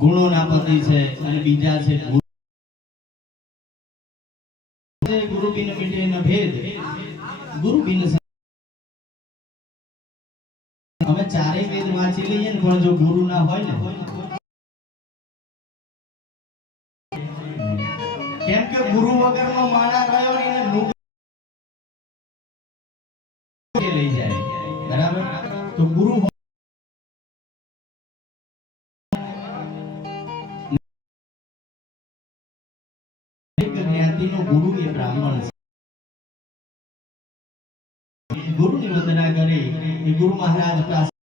ગુણોના પતિ છે અને બીજા છે ગુરુ બિન મીઠે ન ભેદ ગુરુ બિન અમે ચારે વેદ વાંચી લઈએ ને પણ જો ગુરુ ના હોય ને કેમ કે ગુરુ વગરનો માણા રહ્યો ને એને લઈ જાય બરાબર તો ગુરુ જ્ઞાતિનો ગુરુ એ બ્રાહ્મણ છે ગુરુની વંદના કરી એ ગુરુ મહારાજ પાસે